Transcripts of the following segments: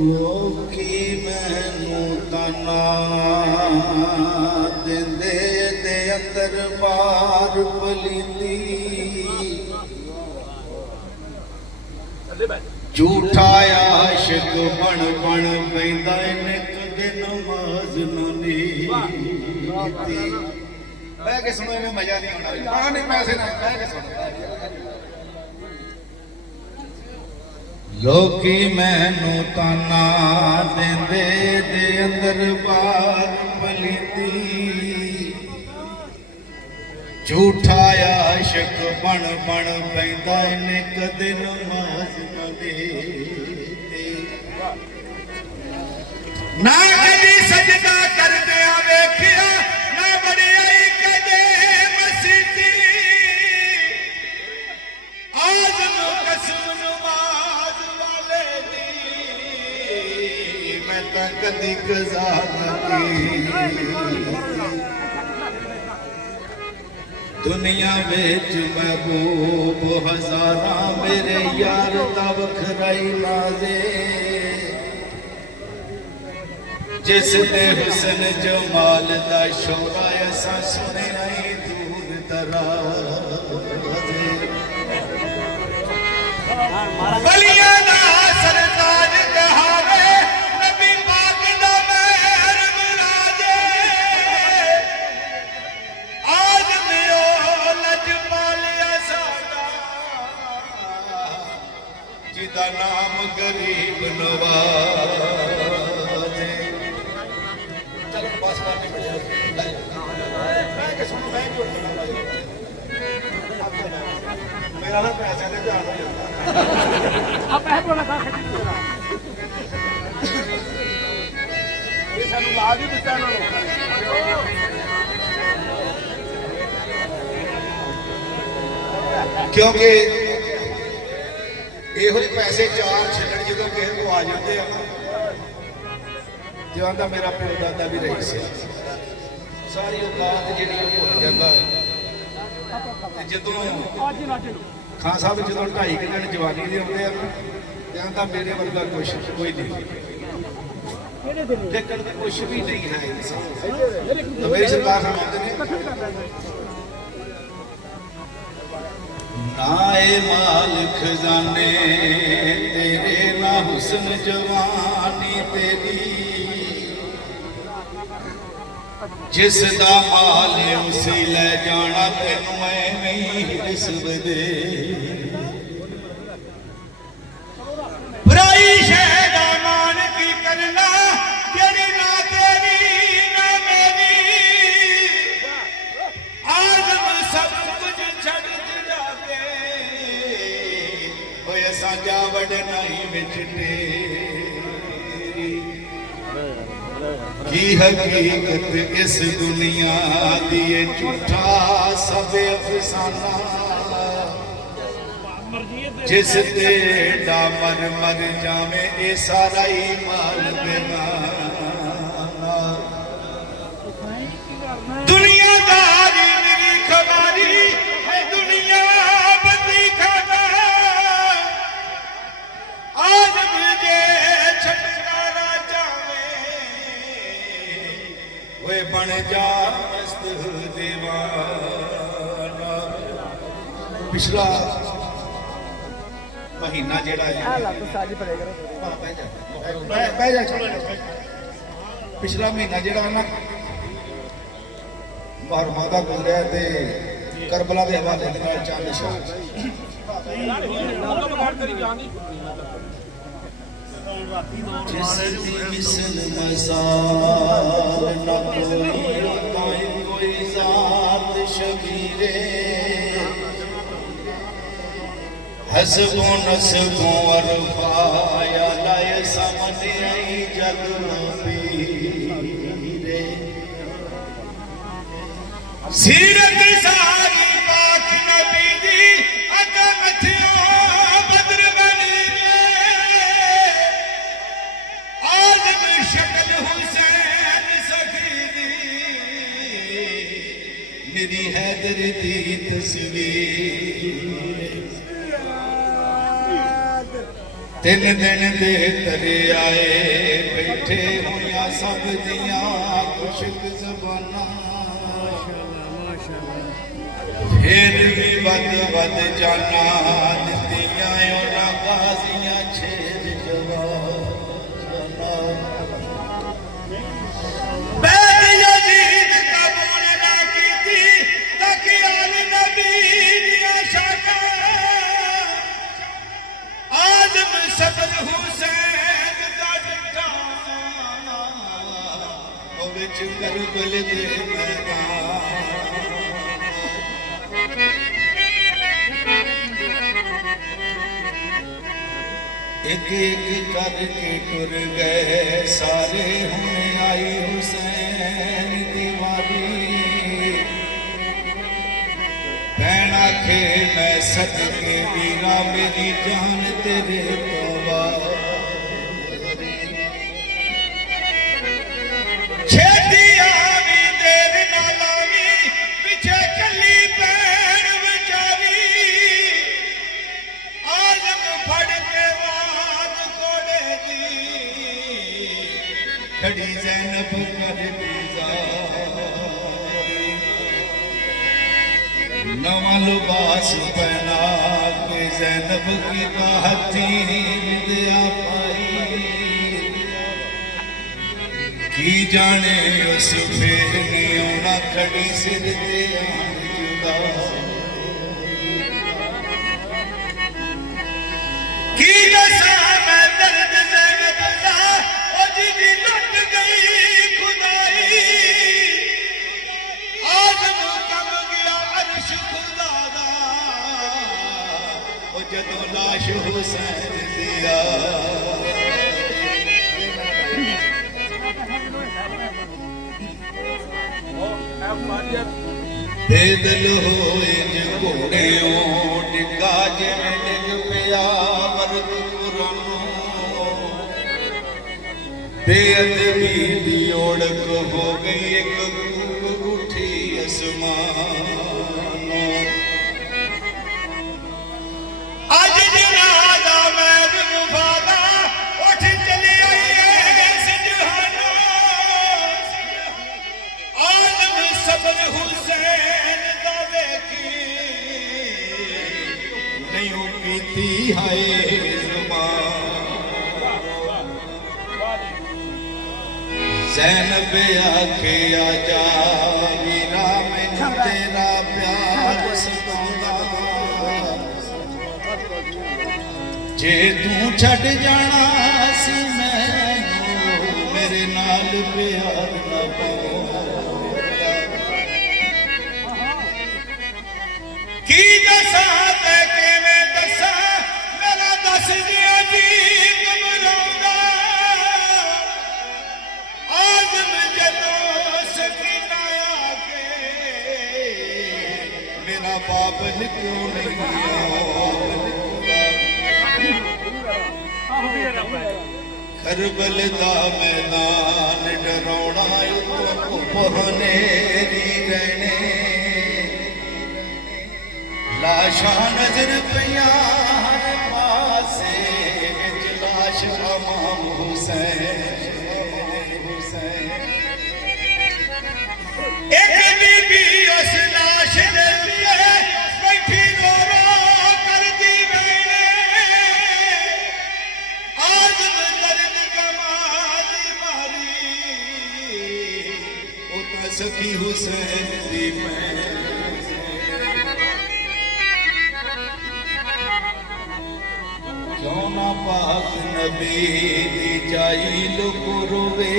लोकी मैनू ताना देंदे दे अंदर बार पलीती झूठा आशिक बन बन पैंदा इन्ने कदे नमाज ना नीती बह के सुनो इन्हें मजा नहीं आना नहीं पैसे ना बह के सुनो लोकी मैनू ताना देंदे दे अंदर बार पलीती झूठा आशिक बन बन पैंदा इन्ने कदे नमाज ना देती ना कदी सजदा करदिया वेखिया ना बड़ियाई कदे मसीती आज़म कसम नमाज वाले दी मैं तां कदी कज़ा ना कीती दुनिया विच महबूब हज़ारा मेरे यार दा वखराई नाज़े जिस दे हुस्न जमाल दा शोरा असां सुनिया ही दूर दराज़े बलिया दा सरताज कहावे नबी पाक दा मेहर मुरादे जिदा नाम गरीब नवाज़े चलो बस करने मेरा ना पैसे दे ध्यान हो जाता अब पैसे बोला था ये सानू ला भी दिता ना क्योंकि ਇਹੋ ਜਿਹੇ ਪੈਸੇ ਚਾਰ ਛੱਡਣ ਜਦੋਂ ਕਿਸੇ ਕੋ ਆ ਜਾਂਦੇ ਆ ਤੇ ਆਂਦਾ ਮੇਰਾ ਪਿਓ ਦਾਦਾ ਵੀ ਰਹੀ ਸੀ ਸਾਰੀ ਔਕਾਤ ਜਿਹੜੀ ਉਹ ਭੁੱਲ ਜਾਂਦਾ ਹੈ ਤੇ ਜਦੋਂ ਖਾਨ ਸਾਹਿਬ ਜਦੋਂ 2.5 ਦਿਨ ਜਵਾਨੀ ਦੇ ਆਉਂਦੇ ਆ ਤੇ ਆਂਦਾ ਮੇਰੇ ਵਰਗਾ ਕੋਈ ਨਹੀਂ ਲੇਕਿਨ ਕੁਛ ਵੀ ਨਹੀਂ ਹੈ ਇਨਸਾਨ ਮੇਰੀ ਸਰਕਾਰ ਫਰਮਾਉਂਦੇ ਨੇ नाए माल खजाने तेरे ना हुस्न जवानी तेरी जिस दा माल उसी ले जाना तेनू मैं नहीं हिरस दे बुराई शह दा मान की करना जेड़ी ना तेरी ना मेरी आज़म सब कुछ छड़ साजा वडनाई विच तेरी की हकीकत इस दुनिया दी झूठा सब अफसाना जिस ते डामर मर जावे ए सारा ही माल बेगाना दुनियादारी मेरी खबारी है दुनिया बदी खाना आज़म जे छटकारा जावे वे बन जा मस्त दीवाना पिछला महीना जेड़ा है पिछला महीना जेड़ा ना मुहर्रम दा गुजरिया ते करबला दे हवाले दे नाल चंद शाह जिसकी मिसल मज़ार न कोई ज़ात शबीरे हसबों नसबों अरफाया लाए समझ आई जग पीरे सीरत सारी पाक नबी दी अदमथियों बद्र बनी आज़म शक्ल हुसैन सखी दी मेरी हैदर दी तस्वीर तीन दिन दे तरे आए बैठे हुआ सब दियां खुशक ज़बाना फिर भी वध जाना दित्तियां उन्हां गाज़ियां छेद जवाना बैद यज़ीद कबूल ना कीती ताकि आल नबी दियां शाना आज़म सबर हुसैन दा डटा ओ विच करबल दे मैदान एक एक करके टुर गए सारे हुणे आई हुसैन दीवारी भैन आखे मैं सदके वीरा मेरी जान तेरे तौबा छेती आवी देर ना लावी पिछे कली भैन विचारी आज़म फड़ के वाद कोड़े दी खड़ी ज़ैनब कर बीज़ारी नवा लिबास पहना के ज़ैनब की हथी विद्या पाई की जाने उस फेर नी आना खड़ी सिर ते आन जुदा की दसा मैं दर्द ज़ैनब दा ओ जिदी लुट गई खुदाई आज़म कम गया अर्श खुदा दा ओ जदों लाश हुसैन दिया बेदल होए जे घोड़ियों डिगा जिवें डिग पिया मर्द पुरानो बेअदबी दी ओढ़क हो गई एक कूक उठी आसमानों अज जनाजा मैं वफादा उठ चली आई है सजहानो आज़म सबर हुसैन दा वेखी नहीं कीती हाय ज़ुबान ज़ैनब आखे आजा वीरा मैनू तेरा प्यार सताउंदा जे तू छड़ जाना सी मैनू मेरे नाल प्यार ना पाउंदा की दसा ते किवें दसा मेरा दस दिया जी घबराउंदा आज़म जदों सकीना आके मेरा बाबल क्यों नहीं करबल दा मैदान डराउणा पहनेरी रहने लाशा नजर पियां हर पासे लाश इमाम हुसैन एक बीबी उस लाश दे उत्ते बैठी रो रो करदी वेणे आज़म दर्द कमाल मारी ओ तां सखी हुसैन दी भैण क्यों ना पाक नबी दी जाई लुक रोवे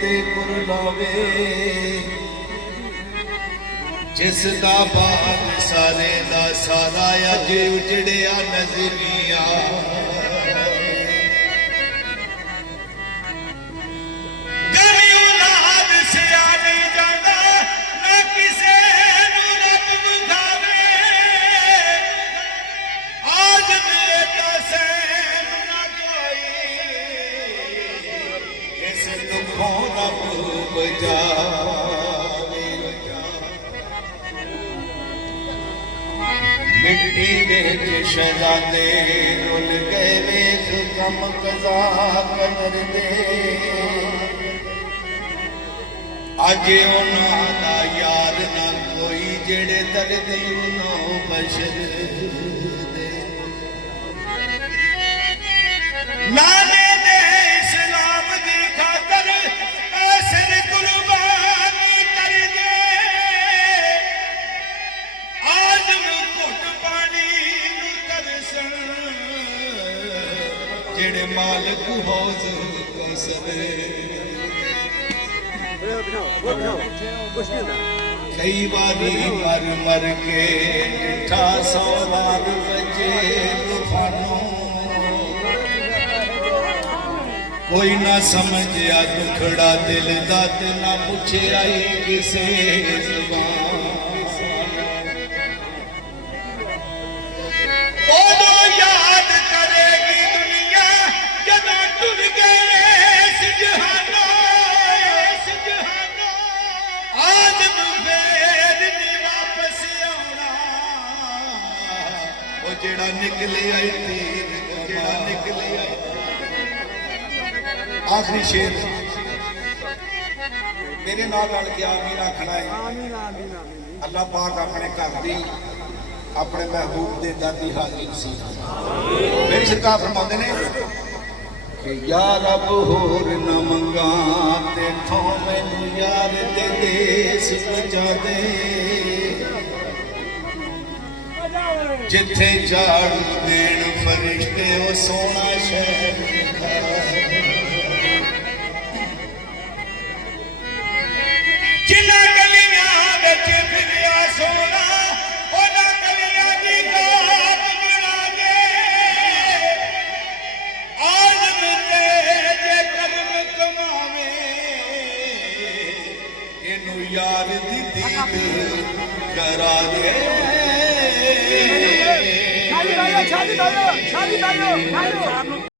ते कुरलावे जिस दा बाग सारे दा सारा अज उजड़िया नजरिया गली औलाद सिया नहीं जांदा ना किसे नू रब विखावे आज़म दा सैन ना कोई इस दुखों रब बजा मिट ਮਿੱਟੀ ਵਿੱਚ ਸ਼ਹਿਜ਼ਾਦੇ ਰੁੱਲ ਗਏ ਵੇਖ ਕੰਮ ਕਜ਼ਾ ਕਦਰ ਦੇ ਅੱਜ ਉਹਨਾਂ ਦਾ ਯਾਰ ਨਾ ਕੋਈ ਜਿਹੜੇ ਦਰਦ ਉਹਨੂੰ ਬਸ਼ਰ ਦੇ ਨਾਨੇ ਨੇ ਇਸਲਾਮ ਦੀ ਖਾਤਰ ਐਸੇ ਕੁਰਬਾਨੀ ਕਰ ਦੇ ਆਜ਼ਮ ਘੁੱਟ ਪਾਣੀ ਨੂੰ ਤਰਸਣ ਜਿਹੜੇ ਮਾਲਕ ਹੌਜ਼ ਕਸਰੇ ਕਈ ਵਾਰੀ ਮਰ ਮਰ ਕੇ ਡਿਠਾ 100 ਵਾਰ ਵਜੇ ਤੂਫਾਨੋਂ ਕੋਈ ਨਾ ਸਮਝਿਆ ਦੁਖੜਾ ਦਿਲ ਦਾ ਤੇ ਨਾ ਪੁੱਛਿਆ ਕਿਸੇ ਜ਼ਬਾਨ ਉਦੋਂ ਯਾਦ ਕਰੇਗੀ ਦੁਨੀਆ ਜਦੋਂ ਟੁਰ ਗਏ ਇਸ ਜਹਾਨੋਂ ਆਜ਼ਮ ਫੇਰ ਨੀ ਵਾਪਸ ਆਉਣਾ ਉਹ ਜਿਹੜਾ ਨਿਕਲਿਆ ਤੀਰ ਜਿਹੜਾ ਨਿਕਲਿਆ ਆਖਰੀ ਸ਼ੇਰ ਮੇਰੇ ਨਾਲ ਕੇ ਆਮੀਨ ਆਖਣਾ ਹੈ ਅੱਲਾਹ ਪਾਕ ਆਪਣੇ ਘਰ ਦੀ ਆਪਣੇ ਮਹਿਬੂਬ ਦੇ ਦਾਦੀ ਹਾਜ਼ਰ ਸੀ ਮੇਰੀ ਸਰਕਾਰ ਫਰਮਾਉਂਦੇ ਨੇ ਕਿ ਯਾ ਰੱਬ ਹੋਰ ਨਾ ਮੰਗਾ ਤੇਥੋਂ ਮੈਨੂੰ ਯਾਰ ਦੇ ਦੇਸ ਬਚਾ ਦੇ ਜਿੱਥੇ ਝਾੜੂ ਦੇਣ ਫਰਿਸ਼ਤੇ ਉਹ ਸੋਹਣਾ ਸ਼ਹਿਰ ਜਿਨ੍ਹਾਂ ਗਲੀਆਂ ਵਿੱਚ ਫਿਰਿਆ ਸੋਹਣਾ ਉਹਨਾਂ ਗਲੀਆਂ ਦੀ ਰਾਤ ਬਣਾ ਦੇ ਆਜ਼ਮ ਤੇ ਜੇ ਕਰਮ ਕਮਾਵੇ ਇਹਨੂੰ ਯਾਰ ਦੀ ਦੀਦ ਕਰਾ ਦੇ ਛਾਲੀ ਲਾਇਓ